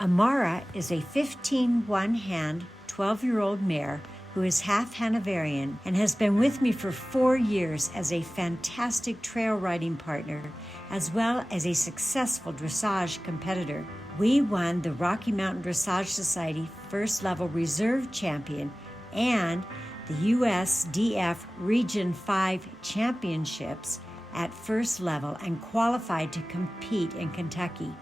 Amara is a 15 one-hand, 12-year-old mare who is half Hanoverian and has been with me for 4 years as a fantastic trail riding partner, as well as a successful dressage competitor. We won the Rocky Mountain Dressage Society First Level Reserve Champion and the USDF Region 5 Championships at first level and qualified to compete in Kentucky.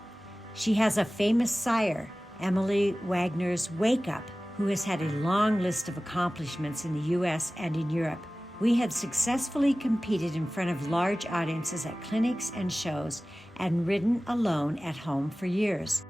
She has a famous sire, Emily Wagner's Wake Up, who has had a long list of accomplishments in the U.S. and in Europe. We had successfully competed in front of large audiences at clinics and shows and ridden alone at home for years.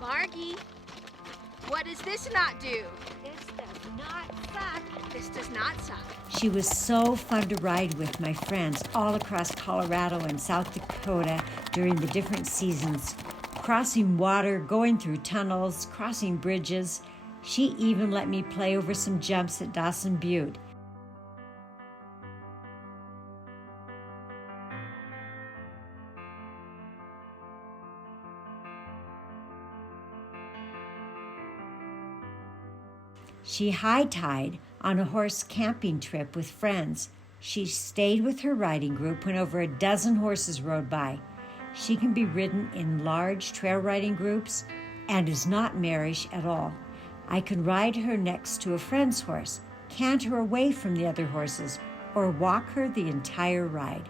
Margi, what does this not do? This does not suck. This does not suck. She was so fun to ride with my friends all across Colorado and South Dakota during the different seasons, crossing water, going through tunnels, crossing bridges. She even let me play over some jumps at Dawson, Butte. She high-tied on a horse camping trip with friends. She stayed with her riding group when over a dozen horses rode by. She can be ridden in large trail riding groups and is not marish at all. I can ride her next to a friend's horse, canter away from the other horses, or walk her the entire ride.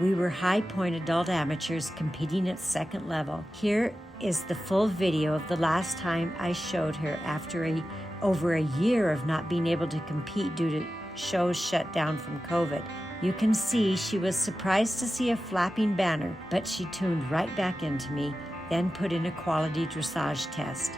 We were High Point adult amateurs competing at second level. Here is the full video of the last time I showed her after over a year of not being able to compete due to shows shut down from COVID. You can see she was surprised to see a flapping banner, but she tuned right back into me, then put in a quality dressage test.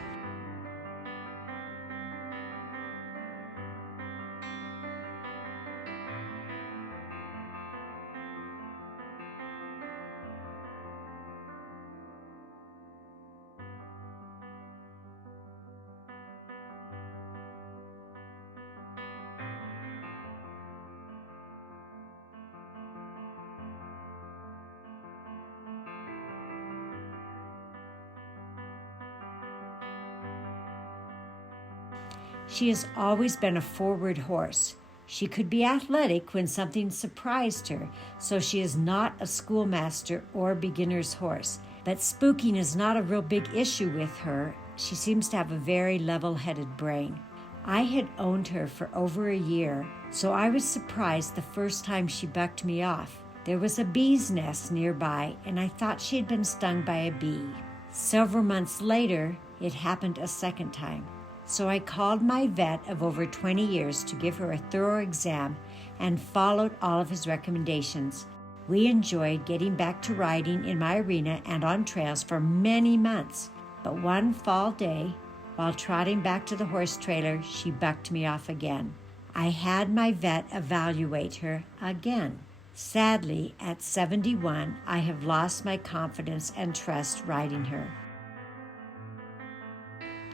She has always been a forward horse. She could be athletic when something surprised her, so she is not a schoolmaster or beginner's horse. But spooking is not a real big issue with her. She seems to have a very level-headed brain. I had owned her for over a year, so I was surprised the first time she bucked me off. There was a bee's nest nearby, and I thought she had been stung by a bee. Several months later, it happened a second time. So I called my vet of over 20 years to give her a thorough exam and followed all of his recommendations. We enjoyed getting back to riding in my arena and on trails for many months. But one fall day, while trotting back to the horse trailer, she bucked me off again. I had my vet evaluate her again. Sadly, at 71, I have lost my confidence and trust riding her.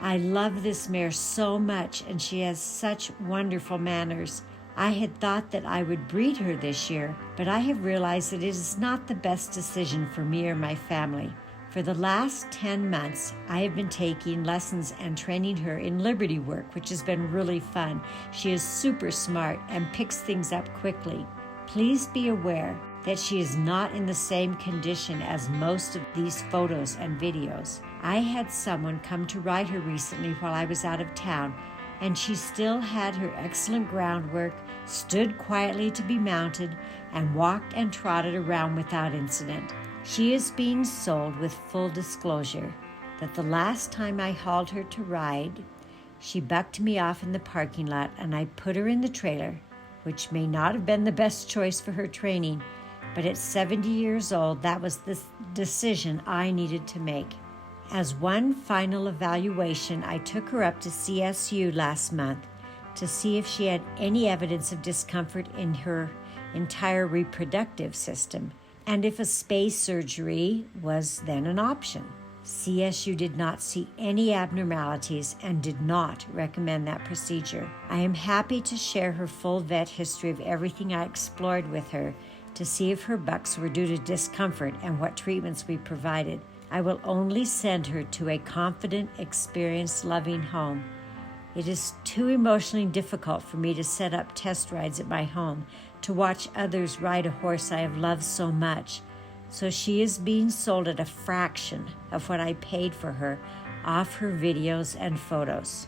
I love this mare so much, and she has such wonderful manners. I had thought that I would breed her this year, but I have realized that it is not the best decision for me or my family. For the last 10 months, I have been taking lessons and training her in Liberty work, which has been really fun. She is super smart and picks things up quickly. Please be aware that she is not in the same condition as most of these photos and videos. I had someone come to ride her recently while I was out of town, and she still had her excellent groundwork, stood quietly to be mounted, and walked and trotted around without incident. She is being sold with full disclosure that the last time I hauled her to ride, she bucked me off in the parking lot and I put her in the trailer, which may not have been the best choice for her training, but at 70 years old, that was the decision I needed to make. As one final evaluation, I took her up to CSU last month to see if she had any evidence of discomfort in her entire reproductive system, and if a space surgery was then an option. CSU did not see any abnormalities and did not recommend that procedure. I am happy to share her full vet history of everything I explored with her to see if her bucks were due to discomfort and what treatments we provided. I will only send her to a confident, experienced, loving home. It is too emotionally difficult for me to set up test rides at my home to watch others ride a horse I have loved so much. So she is being sold at a fraction of what I paid for her off her videos and photos.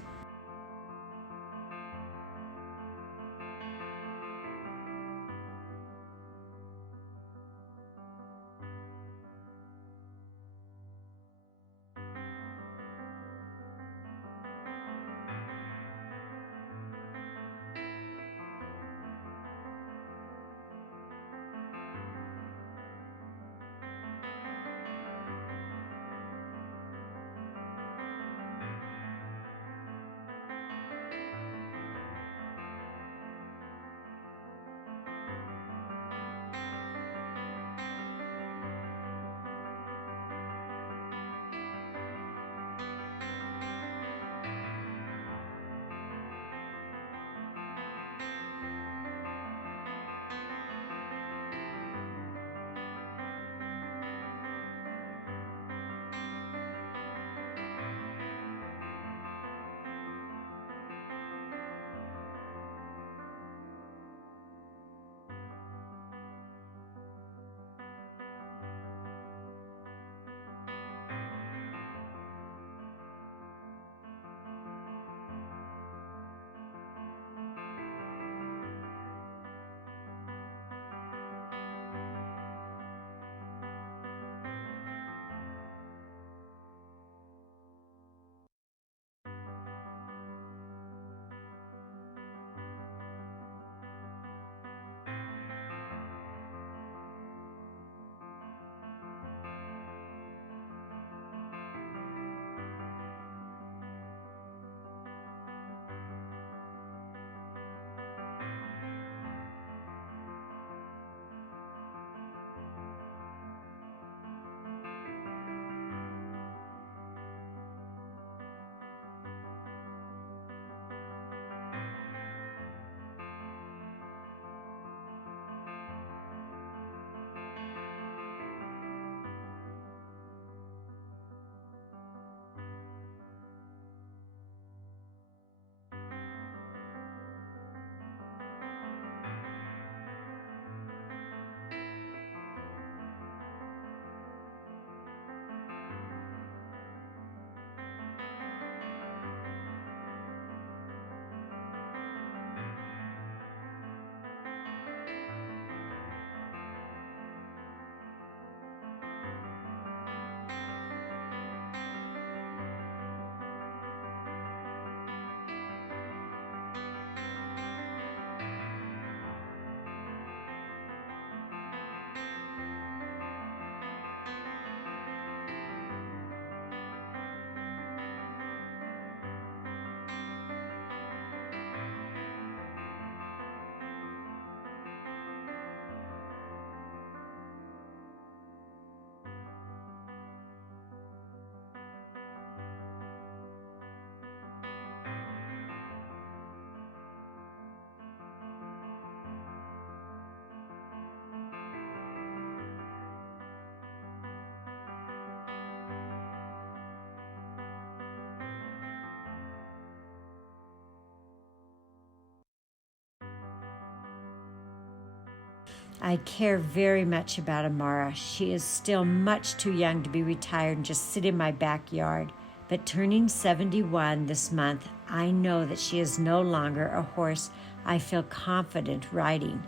I care very much about Amara. She is still much too young to be retired and just sit in my backyard. But turning 71 this month, I know that she is no longer a horse I feel confident riding.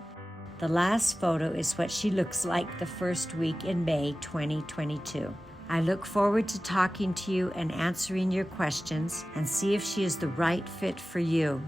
The last photo is what she looks like the first week in May 2022. I look forward to talking to you and answering your questions and see if she is the right fit for you.